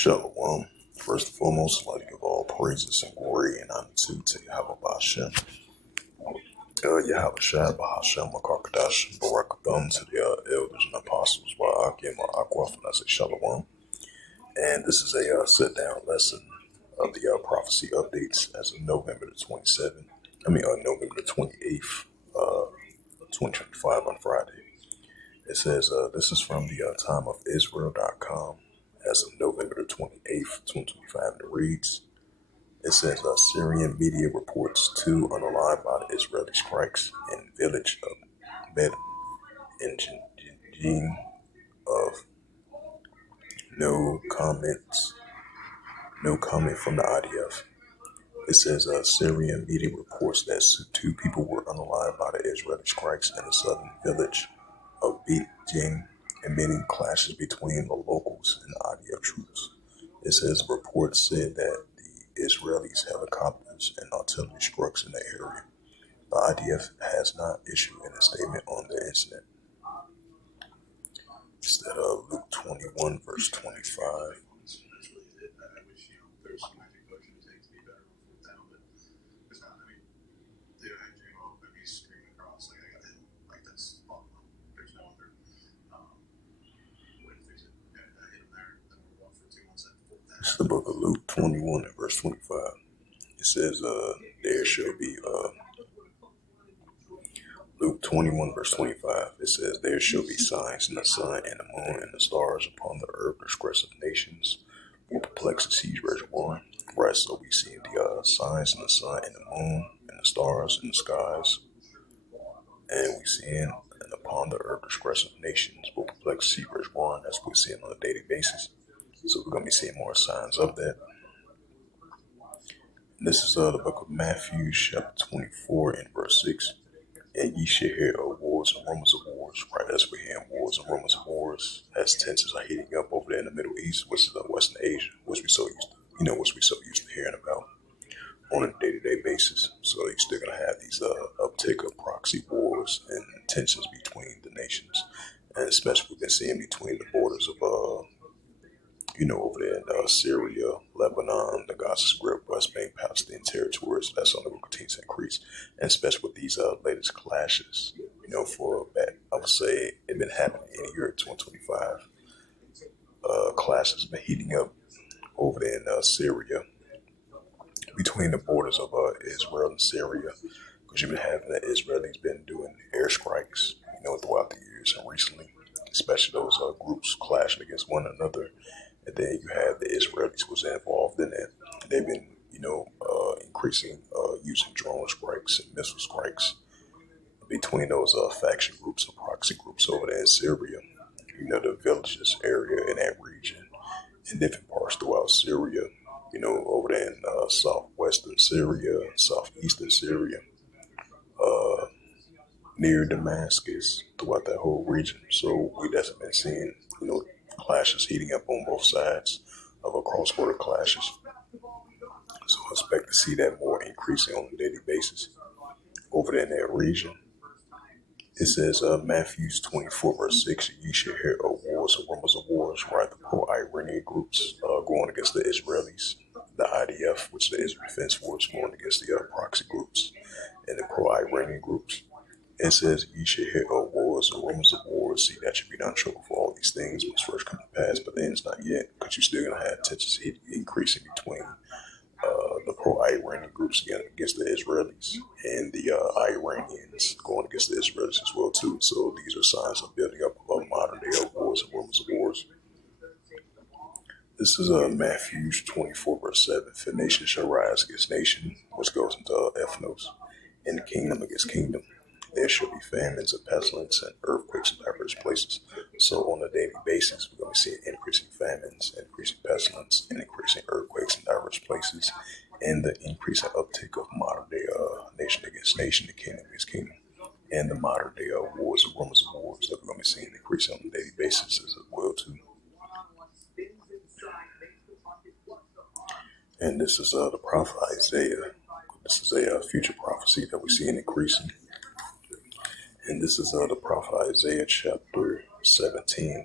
Shalom. First and foremost, I'd like to give all praises and glory and honor to Yahweh Bashem. Yahweh Shai Bahashem Makakadash Barakathon to the elders and apostles while I give my aqua and I say Shalom. And this is a sit-down lesson of the prophecy updates as of November the 27th. November the 28th, 2025 on Friday. It says this is from the timeofisrael.com as of November the 28th, 2025, and it reads, it says Syrian media reports 2 unalive by the Israeli strikes in village of Bet in Jin of no comment from the IDF. It says Syrian media reports that 2 people were unalive by the Israeli strikes in the southern village of Bet Jin, admitting clashes between the locals and the IDF troops. It says reports said that the Israelis' helicopters and artillery struck in the area. The IDF has not issued a statement on the incident. It's that Luke 21, verse 25. It's the book of Luke 21 and verse 25. It says, there shall be, Luke 21 verse 25. It says, there shall be signs in the sun and the moon and the stars upon the earth. The stress of nations will perplex the siege reservoir. Right, so we see the signs in the sun and the moon and the stars in the skies. And we see and upon the earth the stress of nations will perplex the siege reservoir. And that's what we're seeing on a daily basis. So we're going to be seeing more signs of that. And this is the book of Matthew, chapter 24, and verse 6. And ye shall hear of wars and rumors of wars. Right, as we're hearing wars and rumors of wars, as tensions are heating up over there in the Middle East, which is Western Asia, which we so used to hearing about on a day-to-day basis. So you're still going to have these uptick of proxy wars and tensions between the nations, and especially we've been seeing between the borders of over there in Syria, Lebanon, the Gaza Strip, West Bank, Palestinian territories. That's only going to continue to increase, and especially with these latest clashes. For that, I would say it's been happening in the year 2025. Clashes have been heating up over there in Syria, between the borders of Israel and Syria, because you've been having the Israelis been doing airstrikes, throughout the years and recently, especially those groups clashing against one another. And then you have the Israelis was involved in it. They've been, increasing using drone strikes and missile strikes between those faction groups and proxy groups over there in Syria. The villages area in that region, in different parts throughout Syria. Over there in southwestern Syria, southeastern Syria, near Damascus, throughout that whole region. So we definitely been seeing, clashes heating up on both sides of a cross-border clashes. So I expect to see that more increasing on a daily basis over there in that region. It says Matthew 24 verse 6, ye shall hear of wars and rumors of wars, right? The pro-Iranian groups going against the Israelis, the IDF, which is the Israel Defense Force, going against the proxy groups and the pro-Iranian groups. It says, ye shall hear of wars and rumors of wars. See, that should be done trouble for all these things must first come to pass, but then it's not yet, because you're still going to have tensions increasing between the pro-Iranian groups against the Israelis and the Iranians going against the Israelis as well, too. So these are signs of building up of modern day of wars and rumors of wars. This is Matthew 24, verse 7. For nation shall rise against nation, which goes into ethnos, and kingdom against kingdom. There shall be famines and pestilence and earthquakes in diverse places. So on a daily basis, we're going to see increasing famines, increasing pestilence, and increasing earthquakes in diverse places, and the increasing uptick of modern day nation against nation, the kingdom against kingdom, and the modern day wars and rumors of wars that we're going to be seeing increasing on a daily basis as well too. And this is the prophet Isaiah. This is a future prophecy that we're seeing increasing. And this is the prophet Isaiah chapter 17,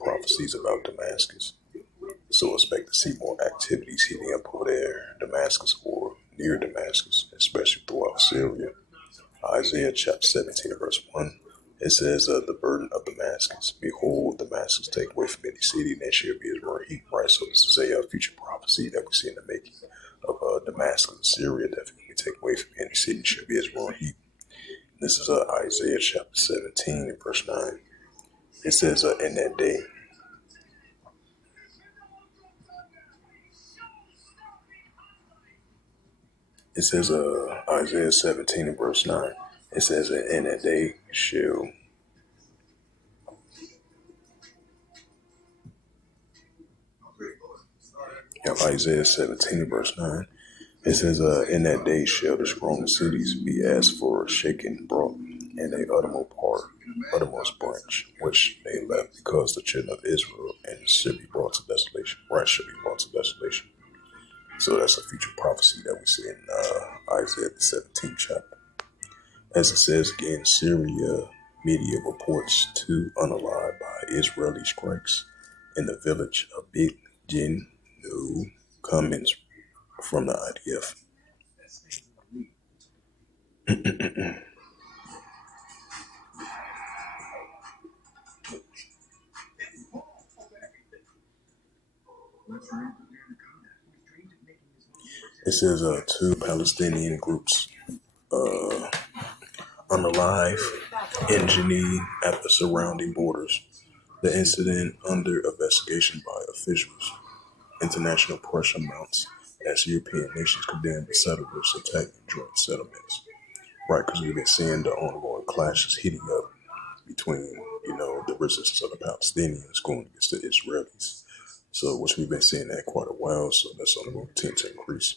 prophecies about Damascus. So expect to see more activities heating up over there, Damascus or near Damascus, especially throughout Syria. Isaiah chapter 17 and verse 1. It says, the burden of Damascus. Behold, Damascus take away from any city, and there shall be as more heat. Right? So this is a future prophecy that we see in the making of Damascus, Syria, definitely be taken away from any city, shall be as more heat. This is Isaiah chapter 17 and verse 9. It says, in that day, it says, Isaiah 17 and verse 9. It says, in that day shall Isaiah 17 and verse 9. It says, in that day shall the strong cities be as for shaken brought, and a uttermost branch, which they left, because the children of Israel and shall be brought to desolation. Right, shall be brought to desolation. So that's a future prophecy that we see in Isaiah the 17th chapter. As it says again, Syria media reports 2 unalived by Israeli strikes in the village of Big Jin. No comments from the IDF. It says 2 Palestinian groups unalive in Jenin at the surrounding borders. The incident under investigation by officials. International pressure mounts as European nations condemn the settlers attacking joint settlements. Right, because we've been seeing the ongoing clashes heating up between, the resistance of the Palestinians going against the Israelis. So, which we've been seeing that quite a while, so that's only going to continue to increase.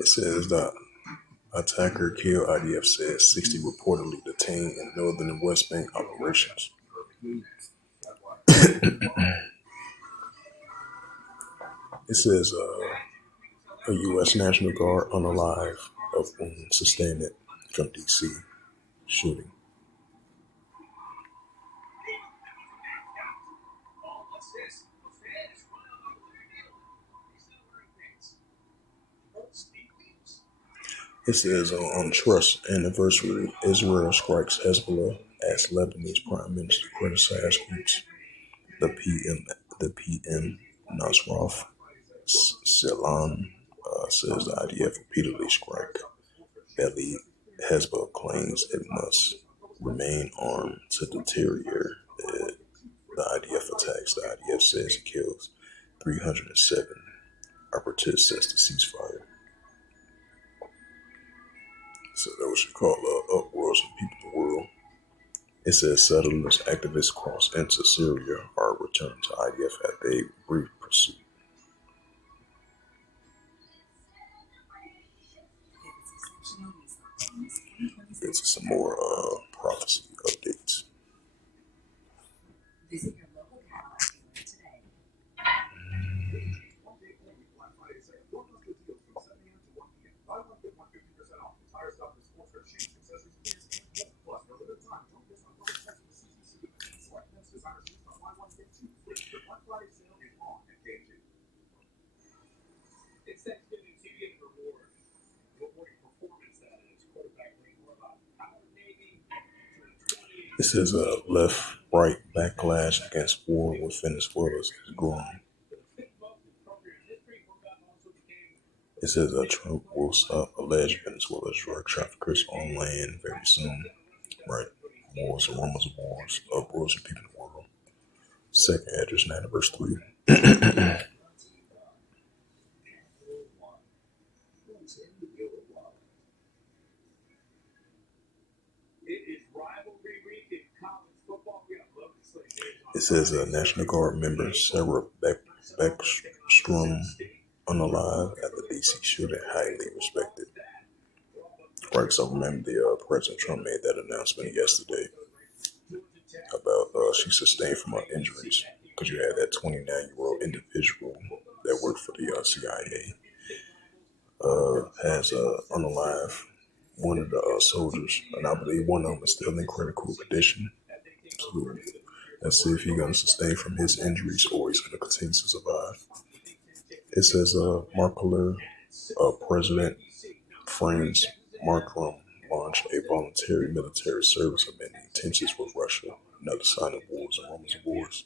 It says that attacker killed, IDF says 60 reportedly detained in northern and West Bank operations. It says a U.S. National Guard unalive of wounds sustained from D.C. shooting. It says on Trust anniversary, Israel strikes Hezbollah as Lebanese Prime Minister criticized groups. The PM Nasraf Selam says the IDF repeatedly strike belly. Hezbollah claims it must remain armed to deter the IDF attacks. The IDF says it kills 307 operatives since the ceasefire. So that was called uproars from people in the world. It says settlers, activists cross into Syria are returned to IDF after a brief pursuit. This is some more prophecy updates. Visit your local catalog dealer today. It says left-right backlash against war with Venezuela is growing. It says Trump will stop alleged Venezuela's drug traffickers on land very soon. Right. Wars and rumors of wars, uproars of people in the world. Second address 9 verse 3. It says National Guard member Sarah Beckstrom unalive at the DC shooting, highly respected. Right, so remember President Trump made that announcement yesterday about she sustained from her injuries, because you had that 29-year-old individual that worked for the CIA has unalive one of the soldiers, and I believe one of them is still in critical condition. So Let's see if he's going to sustain from his injuries or he's going to continue to survive. It says Markler, President Franz Markram launched a voluntary military service amending tensions with Russia, another sign of wars and rumors of wars.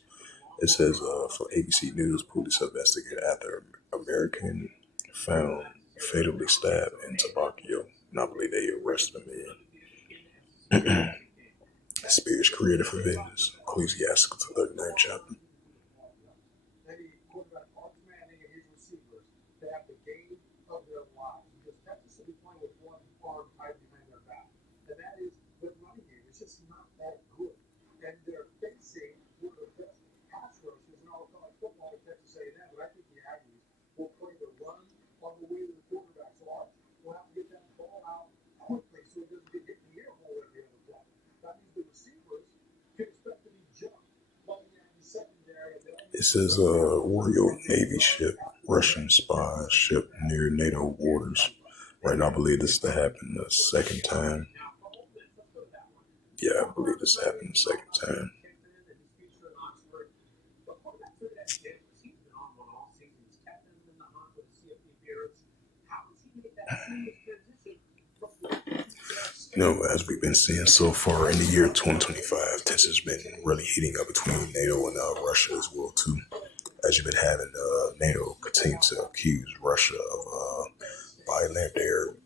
It says for ABC News, police investigated after American found fatally stabbed in Tobacco. And I believe they arrested a man. Spirits created for vengeance. Ecclesiastes 39 chapter. It says Royal Navy ship, Russian spy ship near NATO waters. Right now, I believe this to happen the second time. Yeah, I believe this happened the second time. As we've been seeing so far in the year 2025, tensions been really heating up between NATO and Russia as well too. As you've been having NATO continue to accuse Russia of violating their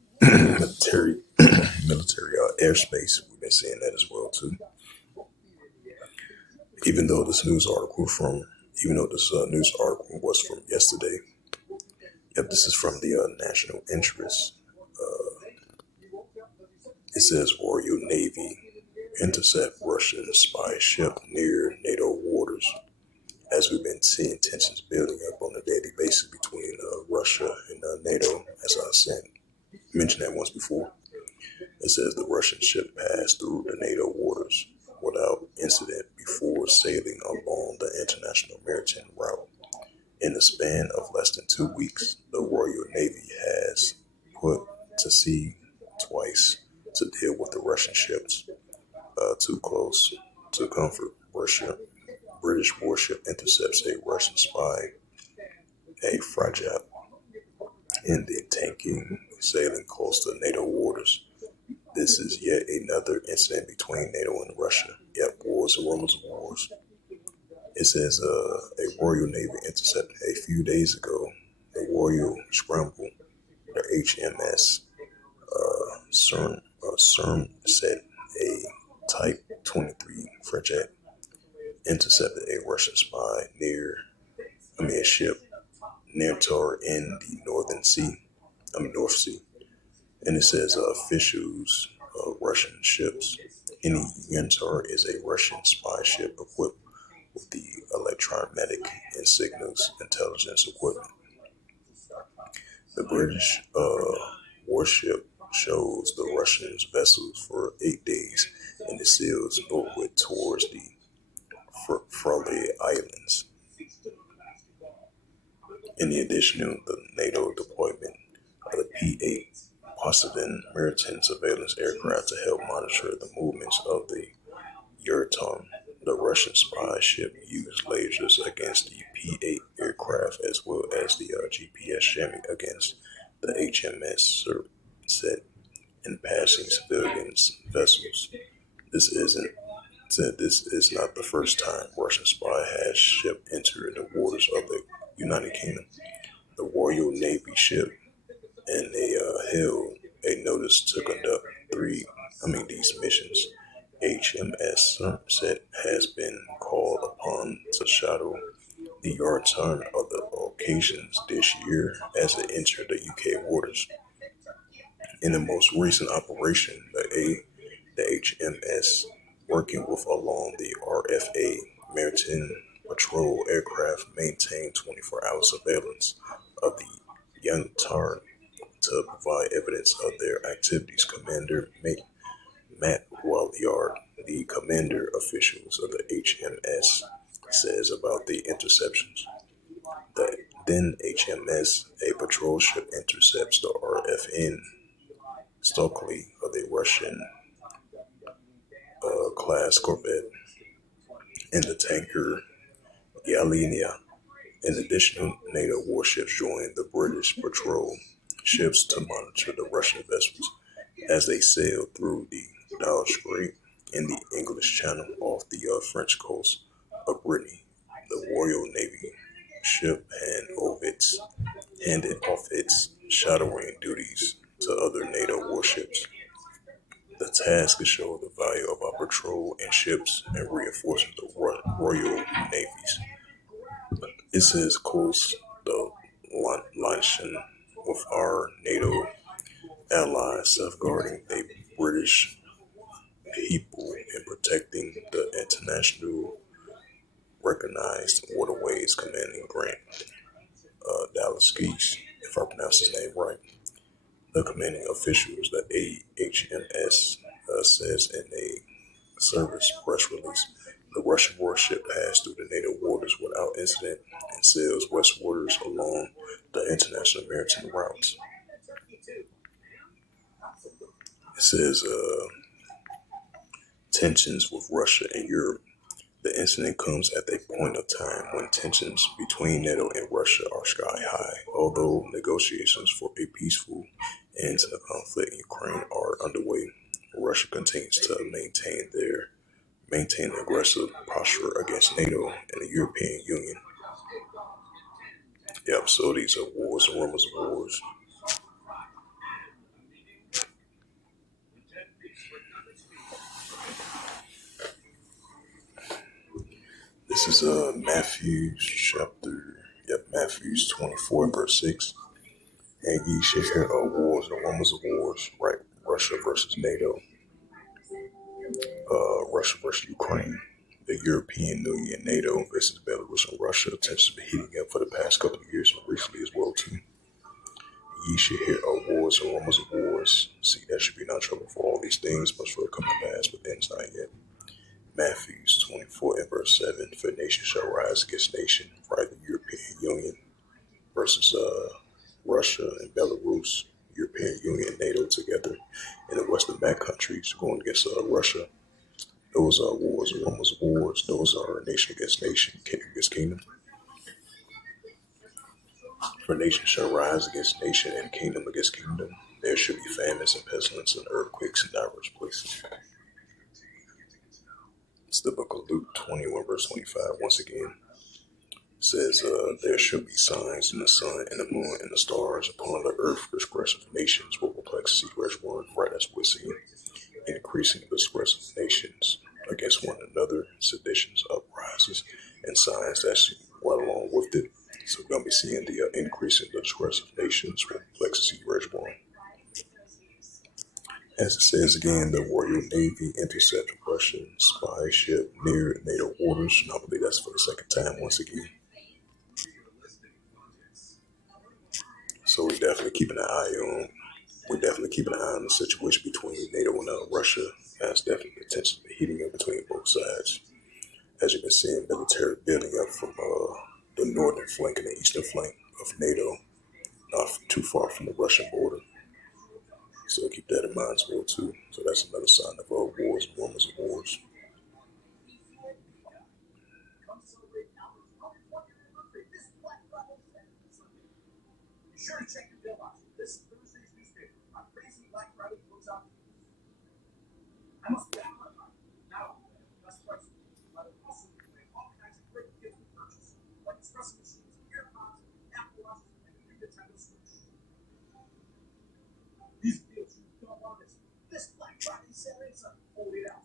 military airspace. We've been seeing that as well too. Even though this news article was from yesterday. Yep, this is from the National Interest. It says Royal Navy intercept Russian spy ship near NATO waters. As we've been seeing tensions building up on a daily basis between Russia and NATO, as mentioned that once before. It says the Russian ship passed through the NATO waters without incident before sailing along the international maritime route. In the span of less than 2 weeks, the Royal Navy has put to sea twice to deal with the Russian ships too close to comfort. British warship intercepts a Russian spy, a frigate, in the tanking sailing close to NATO waters. This is yet another incident between NATO and Russia. Yet wars and rumors of wars. It says a Royal Navy intercepted a few days ago the Royal Scramble, the HMS Somerset, a Type 23 frigate, intercepted a Russian spy a ship near Tor in the North Sea. And it says officials of Russian ships. Any Yantar is a Russian spy ship equipped with the electromagnetic and signals intelligence equipment. The British warship shows the Russian vessels for 8 days in the seals northward towards the Faroe Islands. In addition to the NATO deployment of the P-8 Poseidon maritime surveillance aircraft to help monitor the movements of the Yurton, the Russian spy ship used lasers against the P-8 aircraft as well as the GPS jamming against the HMS Somerset and passing civilian vessels. This is not the first time Russian spy has ship entered the waters of the United Kingdom. The Royal Navy ship and they held a notice to conduct these missions. HMS Somerset has been called upon to shadow the return of the occasions this year as it entered the UK waters. In the most recent operation, the HMS, working with along the RFA Maritime Patrol aircraft, maintained 24-hour surveillance of the young Tarn to provide evidence of their activities. Commander Matt Walliard, the commander officials of the HMS, says about the interceptions. The then HMS, a patrol ship, intercepts the RFN Stokely of the Russian class corvette and the tanker Galenia. In addition, NATO warships joined the British patrol ships to monitor the Russian vessels as they sailed through the Dal Strait in the English Channel off the French coast of Brittany. The Royal Navy ship handed off its shadowing duties to other NATO warships. The task is show the value of our patrol and ships and reinforcing the Royal Navies. It says, course, the luncheon with our NATO allies safeguarding the British people and protecting the international recognized waterways commanding Grant Dallas Geese, if I pronounce his name right. The commanding officials, the AHMS, says in a service press release, the Russian warship passed through the NATO waters without incident and sails westwarders along the international maritime routes. It says tensions with Russia and Europe. The incident comes at a point of time when tensions between NATO and Russia are sky high. Although negotiations for a peaceful end to the conflict in Ukraine are underway, Russia continues to maintain an aggressive posture against NATO and the European Union. Yep, so these are wars and rumors of wars. This is Matthew's 24 verse 6. And ye shall hear of wars and rumors of wars, right? Russia versus NATO, Russia versus Ukraine, the European Union, NATO versus Belarus and Russia. Tensions have been heating up for the past couple of years and recently as well too. Ye shall hear of wars and rumors of wars. See, that should be not trouble for all these things, but for it come to pass, but then it's not yet. Matthews 24 and verse 7, for nation shall rise against nation, right? The European Union versus Russia and Belarus, European Union, NATO together, and the Western back countries going against Russia. Those are wars and rumors of wars. Those are nation against nation, kingdom against kingdom. For nation shall rise against nation and kingdom against kingdom. There should be famines and pestilence and earthquakes in diverse places. It's the book of Luke 21 verse 25 once again. It says, there shall be signs in the sun and the moon and the stars upon the earth. Discretion of nations will perplex the one, right as we're seeing. Increasing the discretion of nations against one another, seditions, uprisings, and signs that's right along with it. So we're going to be seeing the increasing the discretion of nations will perplex the one. As it says again, the Royal Navy intercepted Russian spy ship near NATO waters. And I believe that's for the second time once again. So we're definitely keeping an eye on the situation between NATO and Russia. That's definitely the tension heating up between both sides. As you can see, military building up from the northern flank and the eastern flank of NATO, not too far from the Russian border. So keep that in mind as well too. So that's another sign of wars and rumors of wars.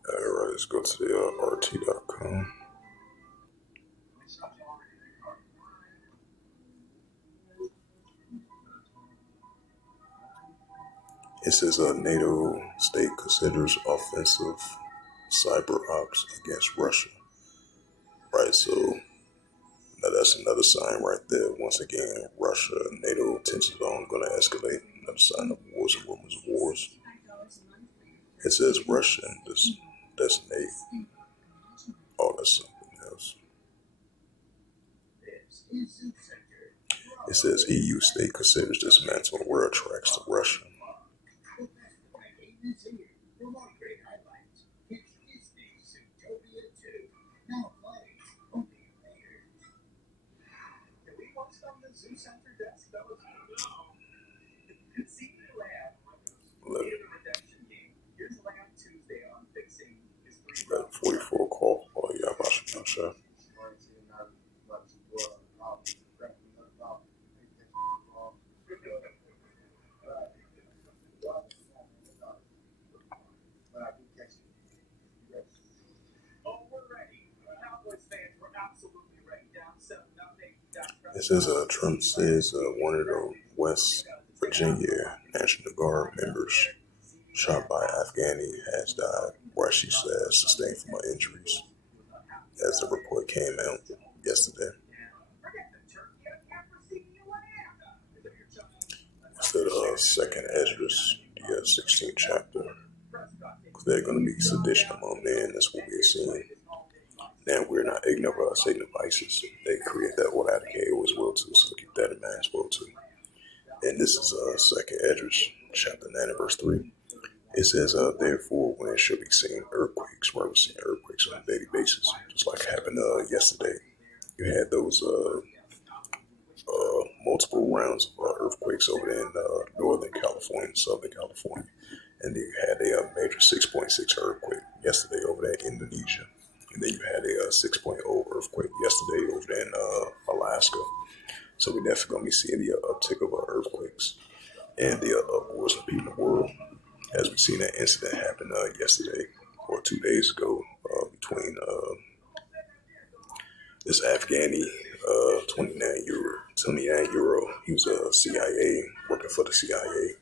Alright, let's go to the RT.com. It says a NATO state considers offensive cyber ops against Russia. Right, so now that's another sign right there. Once again, Russia, NATO tensions are only going to escalate. Another sign of wars and rumors of wars. It says Russia designate. Oh, that's something else. It says EU state considers dismantling rail tracks to Russia. Got 44 call. Oh, yeah, I'm not sure. It says Trump says one of the West Virginia National Guard members shot by Afghani has died, while she says sustained from her injuries, as the report came out yesterday. It's the second Esdras, the 16th chapter. They're going to be sedition among men. That's what we're seeing. Now, we're not ignorant of Satan devices. They create that what out of chaos as well, too. So keep that in mind as well, too. And this is second Esdras, chapter 9 and verse 3. It says, therefore, when it shall be seen earthquakes, where we're seeing earthquakes on a daily basis, just like happened yesterday. You had those multiple rounds of earthquakes over there in Northern California and Southern California. And then you had a major 6.6 earthquake yesterday over there in Indonesia. And then you had a 6.0 earthquake yesterday over there in Alaska. So we're definitely going to be seeing the uptick of earthquakes and the wars repeating the world. As we seen that incident happen yesterday or 2 days ago between this Afghani 29-year-old. He was a CIA, working for the CIA.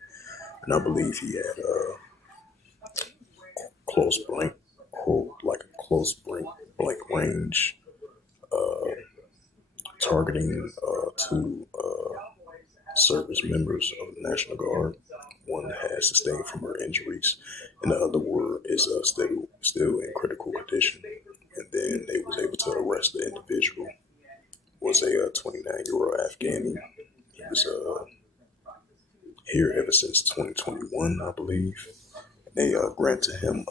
And I believe he had close blank range targeting two service members of the National Guard. One has sustained from her injuries, and the other one is still in critical condition. And then they was able to arrest the individual. Was a 29-year-old Afghani. He was here ever since 2021, I believe. They granted him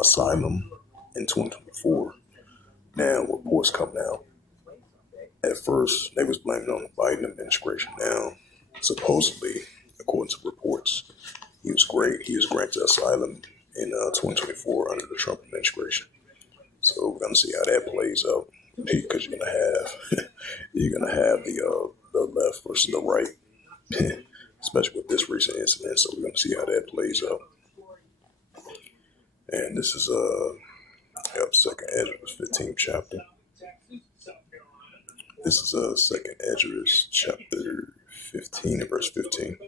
asylum in 2024. Now reports come out. At first, they was blaming on the Biden administration. Now, supposedly, according to reports, he was great. He was granted asylum in 2024 under the Trump administration. So we're gonna see how that plays out, because you're gonna have the left versus the right, especially with this recent incident. So we're gonna see how that plays out. And this is second Esdras 15th chapter. This is second Esdras chapter 15 and verse 15.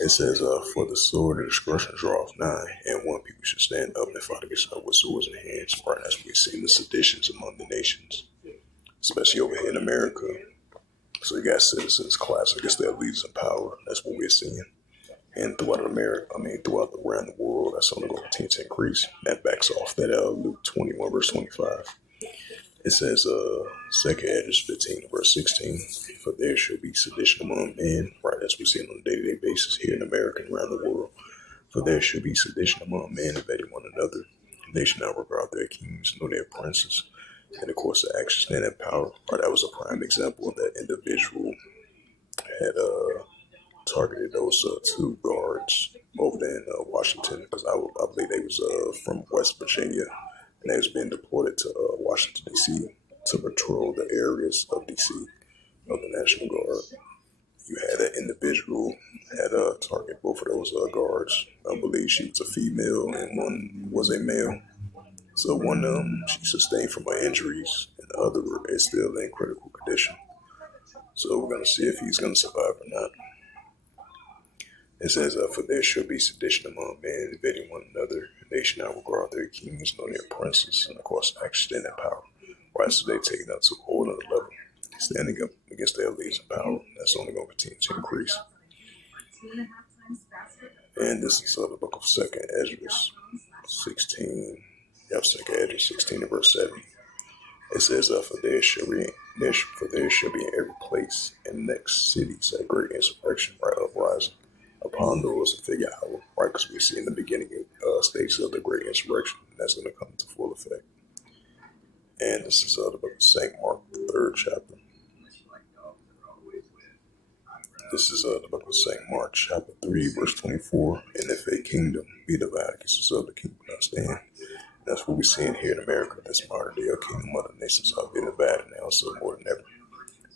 It says, for the sword of discretion draweth nigh, and one people should stand up and fight against another with swords in hands. Right, as we've seen the seditions among the nations, especially over here in America. So you got citizens class against their leaders in power. That's what we're seeing. And throughout America, throughout around the world, that's only going to continue to increase. That backs off that Luke 21 verse 25. It says, second Esdras 15 verse 16, for there shall be sedition among men, right, as we see on a day-to-day basis here in America and around the world. For there shall be sedition among men, invading one another. They shall not regard their kings nor their princes. And of course, the actions stand in power. Right, that was a prime example of that individual had targeted those two guards over there in Washington, because I believe they was from West Virginia, and they was being deported to Washington, D.C. to patrol the areas of D.C. of the National Guard. You had an individual had target both of those guards. I believe she was a female and one was a male. So one she sustained from her injuries, and the other is still in critical condition. So we're gonna see if he's gonna survive or not. It says, for there shall be sedition among men, invading one another, and they shall not regard their kings nor their princes, and of course, extend their power. Right, so they take it up to a whole other level, standing up against their leaders in power. That's only going to continue to increase. And this is the book of second Esdras 16. Second Esdras 16 and verse 7. It says, for there shall be in every place and next cities a great insurrection, right, uprising upon those to figure out, right, because we see in the beginning stages of the great insurrection, and that's going to come into full effect. And this is the book of St. Mark, the third chapter. This is the book of St. Mark, chapter 3, verse 24. And if a kingdom be divided against itself, the kingdom will not stand. That's what we're seeing here in America. This modern day kingdom of the nations are being divided now, so more than ever.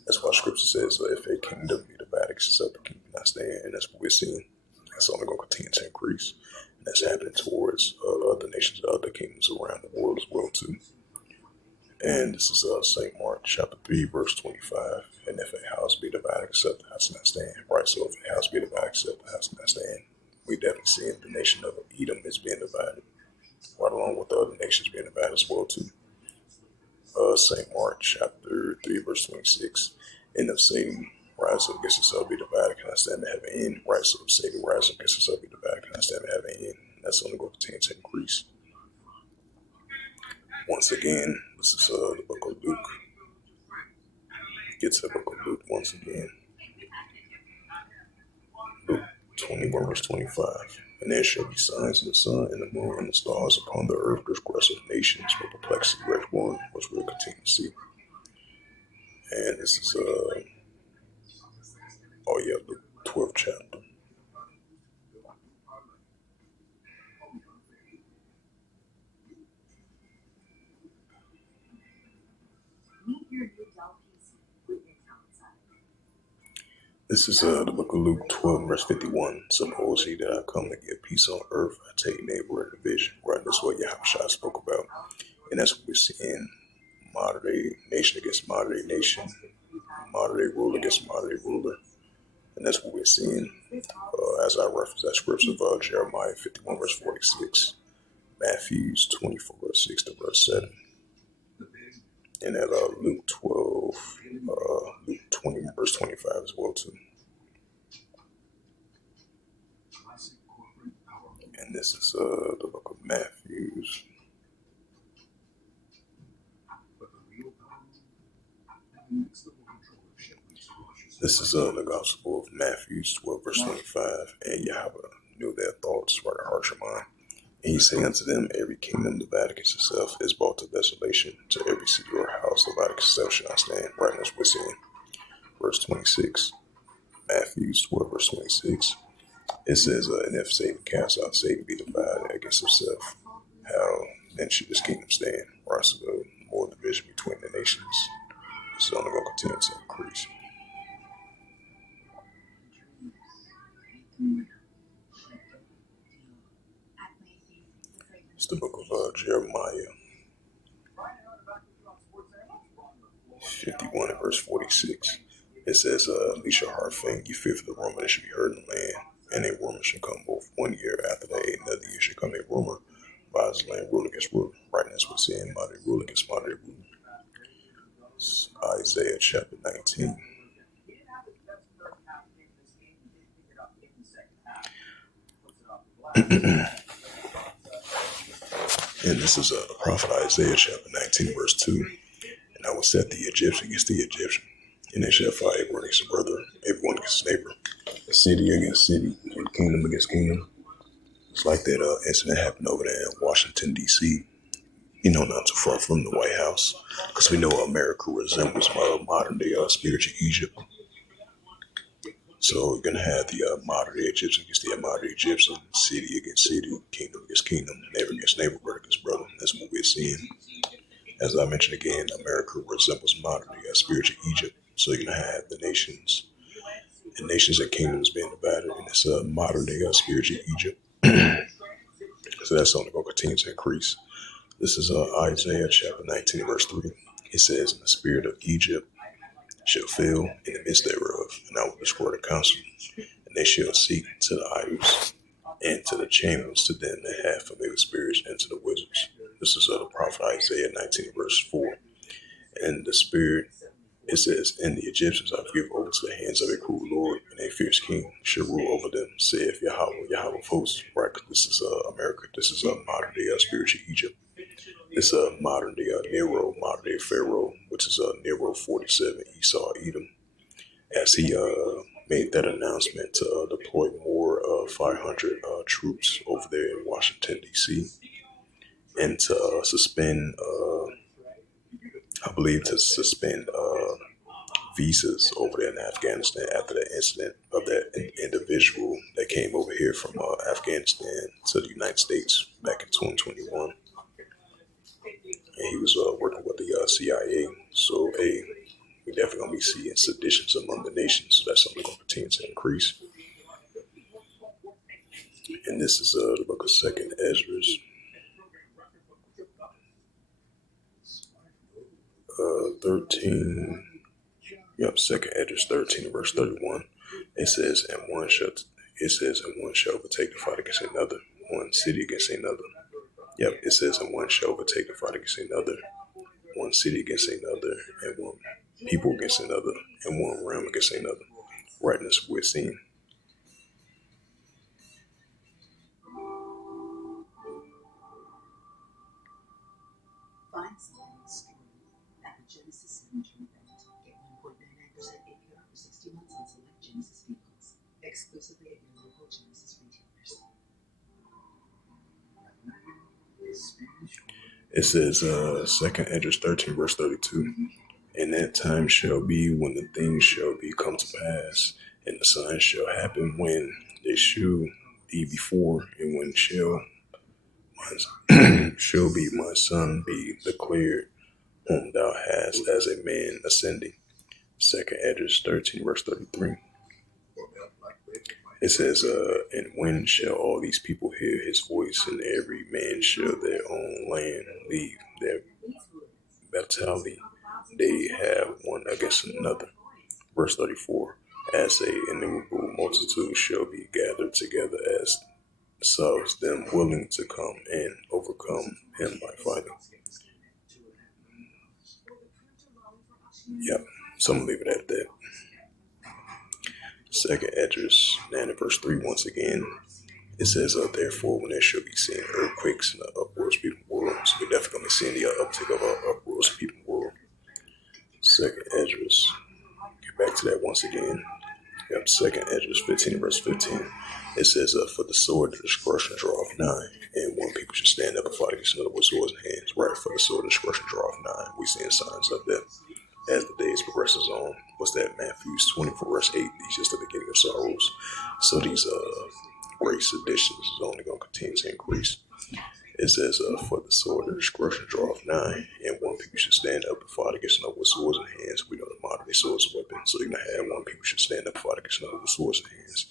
That's why Scripture says, if a kingdom be divided, except the kingdom not stand, and that's what we're seeing. That's only going to continue to increase. And that's happening towards other nations, other kingdoms around the world as well too. And this is St. Mark chapter 3, verse 25. And if a house be divided, except the house not stand. Right, so if a house be divided, except the house not stand, we definitely seeing the nation of Edom is being divided, right along with the other nations being divided as well too. St. Mark chapter 3, verse 26. And if Satan rise up against himself, be divided, can I stand to heaven end? Right, so if Satan rise up against himself, be divided, can I stand to heaven end? That's only going to continue to increase. Once again, this is the book of Luke. Get to the book of Luke once again. Luke 21, verse 25. And there shall be signs in the sun, and the moon, and the stars upon the earth. Disgressive nations will perplexity great one, which we'll continue to see. And this is Luke 12th chapter. This is the book of Luke 12, verse 51. Suppose he that I come to give peace on earth, I take neighbor and division. Right, that's what Yahushua spoke about. And that's what we're seeing. Modern day nation against modern day nation. Modern day ruler against modern day ruler. And that's what we're seeing as I reference that scripture of Jeremiah 51, verse 46. Matthew 24, verse 6 to verse 7. And at Luke 12, Luke 20, verse 25 as well too. And this is the book of Matthew. This is the Gospel of Matthew 12, verse 25. And Yahweh knew their thoughts, right, their hearts or mind. And he said unto them, every kingdom divided against itself is brought to desolation. To every city or house divided against itself shall not stand. Right, that's what we're seeing. Verse 26. Matthew 12, verse 26. It says, and if Satan cast out, Satan be divided against himself. How then should this kingdom stand? Right, so the more division between the nations is only going to continue to increase. It's the book of Jeremiah 51 and verse 46. It says, least your heart faint, you fear for the rumor that should be heard in the land, and a rumor shall come both 1 year after that, another year shall come a rumor, rise the land, rule against rule. Right, that's what's saying, moderate rule against moderate rule. It's Isaiah chapter 19. And this is the prophet Isaiah chapter 19, verse 2. And I will set the Egyptian against the Egyptian, and they shall fight everyone against his brother, everyone against his neighbor, city against city, and kingdom against kingdom. It's like that incident happened over there in Washington, D.C., not too far from the White House, because we know America resembles modern day spiritual Egypt. So we're going to have the modern day Egyptian against the modern day Egyptian, city against city, kingdom against kingdom, neighbor against neighbor, brother against brother. That's what we're seeing. As I mentioned again, America resembles modern day spiritual Egypt. So you're going to have the nations and kingdoms being divided, and it's a modern day spiritual Egypt. So that's only going to continue to increase. This is Isaiah chapter 19, verse 3. It says, and the spirit of Egypt shall fail in the midst thereof, and I will destroy the counsel, and they shall seek to the idols and to the chambers, to them that have familiar spirits, and to the wizards. This is the prophet Isaiah 19, verse 4. And the spirit, it says, and the Egyptians I give over to the hands of a cruel Lord, and a fierce king shall rule over them, saith Yahweh of hosts. Right, this is America. This is modern day spiritual Egypt. It's a modern day Nero, modern day Pharaoh, which is Nero 47, Esau, Edom, as he made that announcement to deploy more 500 troops over there in Washington, D.C., and to suspend, visas over there in Afghanistan after that incident of that individual that came over here from Afghanistan to the United States back in 2021. and he was working with the CIA. So, hey, we definitely gonna be seeing seditions among the nations. So that's something gonna continue to increase. And this is the book of Second Ezra's, 13. Yep, Second Ezra's 13, verse 31. It says, and one shall overtake the fight against another, one city against another. Yep, it says, and one shall overtake the fight against another, one city against another, and one people against another, and one realm against another. Right, and that's what we're seeing. It says, Second Ezra 13, verse 32. And that time shall be when the things shall be come to pass, and the signs shall happen when they shew thee before, and when shall be my son be declared, whom thou hast as a man ascending. Second Ezra 13, verse 33. It says, and when shall all these people hear his voice, and every man shall their own land leave their battality, they have one against another. Verse 34. As a innumerable multitude shall be gathered together as serves them willing to come and overcome him by fighting. Yep, so I'm gonna leave it at that. Second Esdras 9 and verse 3 once again. It says, therefore, when there shall be seen earthquakes and uproars of people world, so we're definitely seeing the uptick of uproars of people world. Second Esdras, get back to that once again. Yep, Second Esdras 15 and verse 15. It says, for the sword of destruction draweth nigh, and one people should stand up and fight against another with swords in hands. Right, for the sword of destruction draweth nigh. We seeing signs of that as the days progresses on. What's that? Matthew 24 verse 8. These just the beginning of sorrows. So these great seditions is only going to continue to increase. It says, for the sword of destruction draweth nigh, and one people should stand up and fight against another with swords in hands. We know the modern day swords are weapons, so you're going to have one people should stand up and fight against another with swords in hands.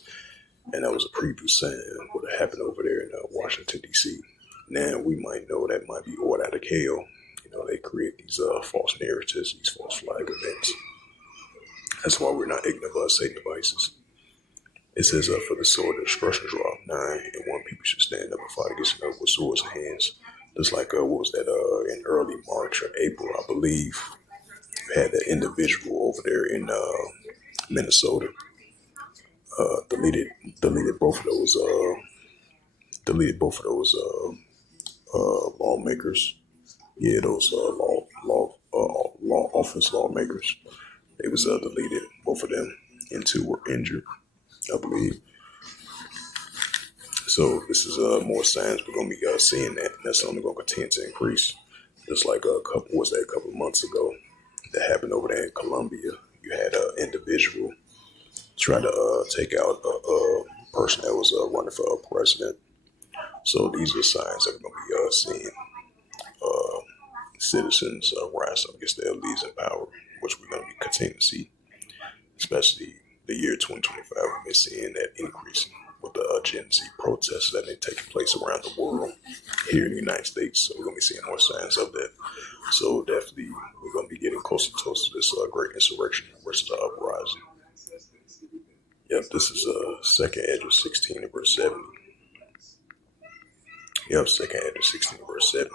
And that was a preview saying what happened over there in Washington, D.C. Now we might know that might be ordered out of hell. You know, they create these false narratives, these false flag events. That's why we're not ignorant of Satan devices. It says, for the sword of destruction draweth nigh, and one people should stand up and fight against another with swords in hands. Just like, what was that, in early March or April, I believe, we had that individual over there in Minnesota. Deleted both of those lawmakers. Yeah, those law office lawmakers. They was deleted, both of them, and two were injured, I believe. So this is more signs we're gonna be seeing that, and that's only gonna continue to increase. Just like a couple of months ago that happened over there in Colombia. You had an individual try to take out a person that was running for president. So these are signs that we're going to be seeing citizens rise up against their leaders in power, which we're going to be continuing to see, especially the year 2025. We've been seeing that increasing with the Gen Z protests that are taking place around the world here in the United States. So we're going to be seeing more signs of that. So definitely we're going to be getting closer to this great insurrection versus uprising. Yep, this is Second Esdras 16 and verse 70. Yep, Second Esdras 16 and verse 70.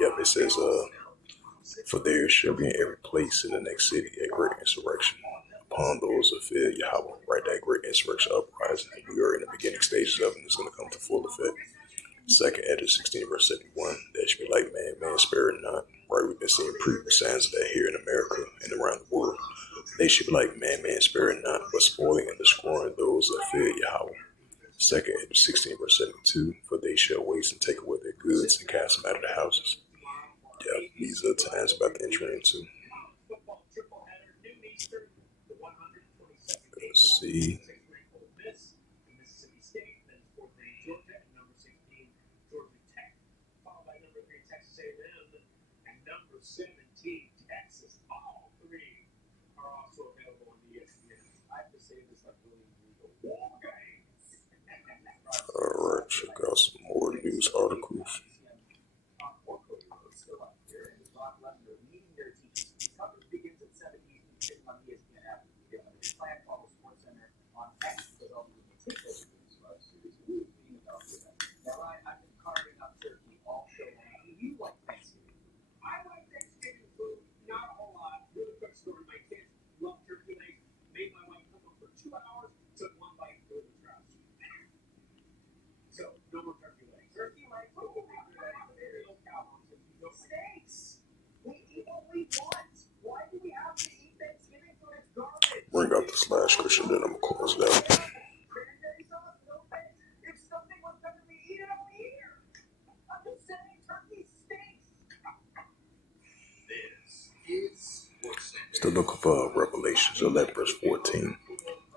It says, for there shall be in every place in the next city a great insurrection upon those that fear Yahweh. Right, that great insurrection uprising. We are in the beginning stages of it, and it's going to come to full effect. Second Esdras 16 verse 71. That should be like man, spirit not. Right, we've been seeing previous signs of that here in America and around the world. They should be like man, spirit not, but spoiling and destroying those that fear Yahweh. Second Esdras 16 verse 72. For they shall waste and take away their goods and cast them out of the houses. Yeah, these are times about to enter into. Let's see. Alright, check out some more news articles. Bring out this last question, then I'm gonna close it out. It's the book of Revelations 11, verse 14.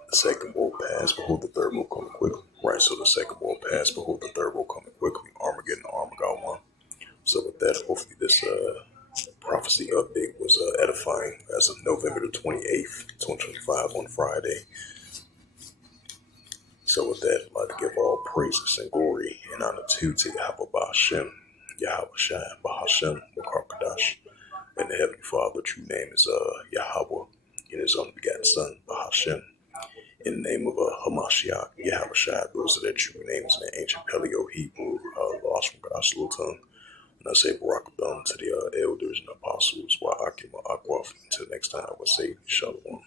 The second will pass, behold, the third will come quickly. Right, so the second will pass, behold, the third will come quickly. Armageddon, Armageddon 1. So with that, hopefully this prophecy update was edifying as of November the 28th, 2025 on Friday. So with that, I'd like to give all praises and glory and honor to Yahweh Ba'ashem, Yahweh Shai, Ba'ashem, Wakarkadash, and the Heavenly Father. True name is Yahweh, and His only begotten Son, Ba'ashem. In the name of Hamashiach, Yahweh Shai, those are their true names in the ancient Paleo Hebrew, lost from God's little tongue. And I say Barak Abdom to the elders and apostles, while Akima Akwaf. Until next time, I will say Shalom.